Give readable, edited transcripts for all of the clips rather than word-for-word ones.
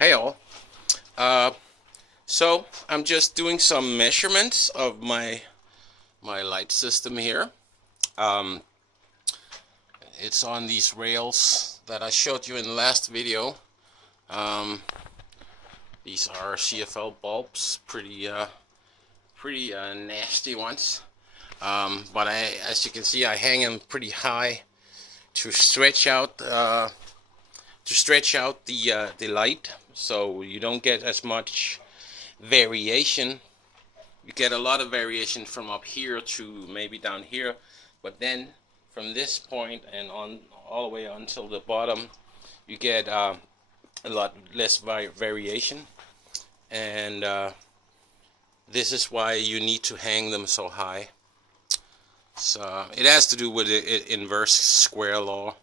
Hey all. Uh, so I'm just doing some measurements of my light system here. Um, it's on these rails that I showed you in the last video. Um, these are CFL bulbs, pretty nasty ones. But as you can see, I hang them pretty high to stretch out the light, so you don't get as much variation. You get a lot of variation from up here to maybe down here, but then from this point and on all the way until the bottom, you get a lot less variation, and this is why you need to hang them so high. So it has to do with the inverse square law,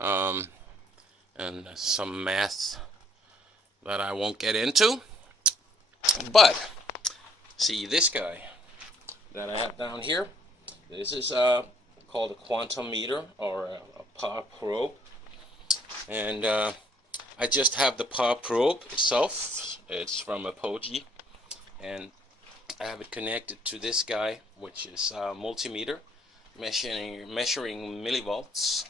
and some math that I won't get into. But see this guy that I have down here. This is called a quantum meter, or a power probe, and I just have the power probe itself. It's from Apogee, and I have it connected to this guy, which is a multimeter measuring millivolts.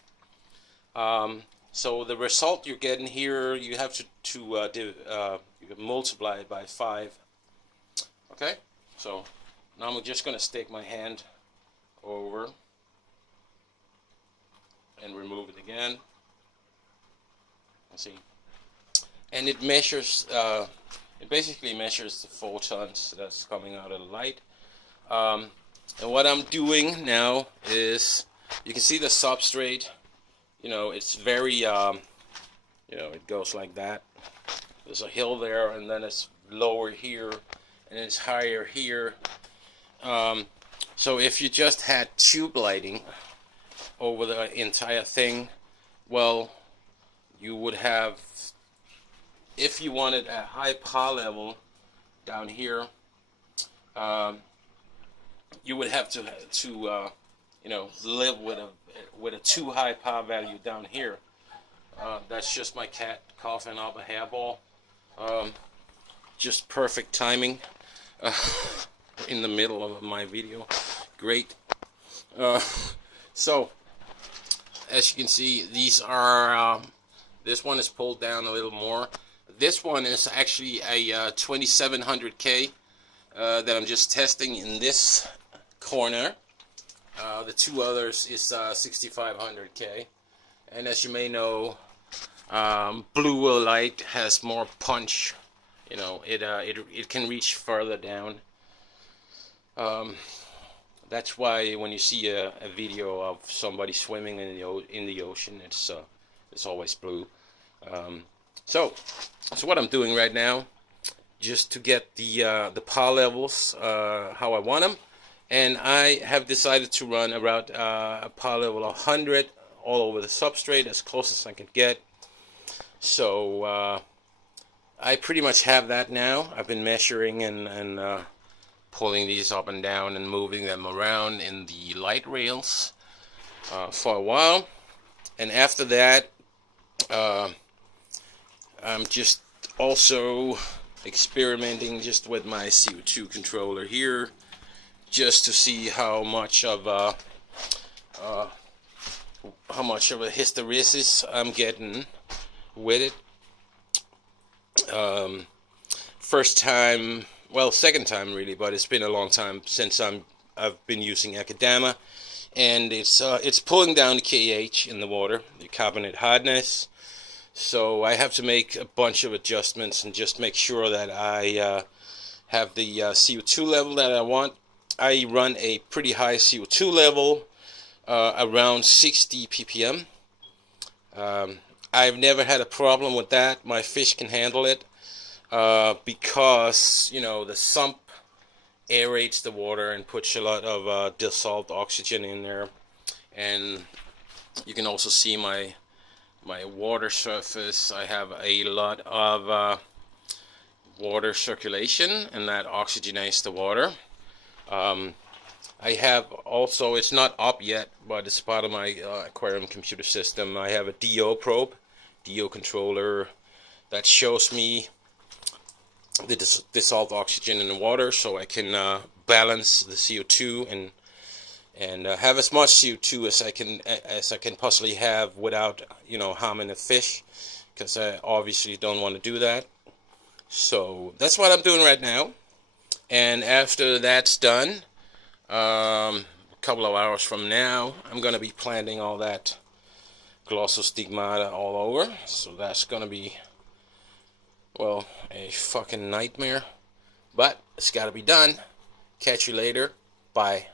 So the result you're getting here, you have to you can multiply it by 5. Okay, so now I'm just going to stick my hand over and remove it again. Let's see, and it measures. It basically measures the photons that's coming out of the light. And what I'm doing now is, you can see the substrate. You know, it's very, you know, it goes like that. There's a hill there, and then it's lower here, and it's higher here. So if you just had tube lighting over the entire thing, well, you would have, if you wanted a high power level down here, you would have to you know, live with a too high power value down here. That's just my cat coughing up a hairball. Just perfect timing in the middle of my video. Great. So as you can see, these are this one is pulled down a little more. This one is actually a 2700K that I'm just testing in this corner. The two others is 6500K, and as you may know, blue light has more punch. You know, it can reach further down. That's why when you see a video of somebody swimming in the ocean, it's always blue. So what I'm doing right now, just to get the power levels how I want them, and I have decided to run around a power level of 100 all over the substrate, as close as I can get. So I pretty much have that now. I've been measuring and pulling these up and down and moving them around in the light rails for a while, and after that I'm just also experimenting just with my CO2 controller here, just to see how much of a hysteresis I'm getting with it. First time, well, second time really, but it's been a long time since I've been using Akadama, and it's pulling down the KH in the water, the carbonate hardness. So I have to make a bunch of adjustments and just make sure that I have the CO2 level that I want. I run a pretty high CO2 level, around 60 ppm. I've never had a problem with that. My fish can handle it because, you know, the sump aerates the water and puts a lot of dissolved oxygen in there. And you can also see my water surface. I have a lot of water circulation, and that oxygenates the water. I have also, it's not up yet, but it's part of my aquarium computer system. I have a DO probe, DO controller, that shows me the dissolved oxygen in the water, so I can balance the CO2 and have as much CO2 as I can possibly have without, you know, harming the fish, because I obviously don't want to do that. So that's what I'm doing right now. And after that's done, a couple of hours from now, I'm gonna be planting all that glossostigmata all over. So that's gonna be, well, a fucking nightmare, but it's gotta be done. Catch you later. Bye.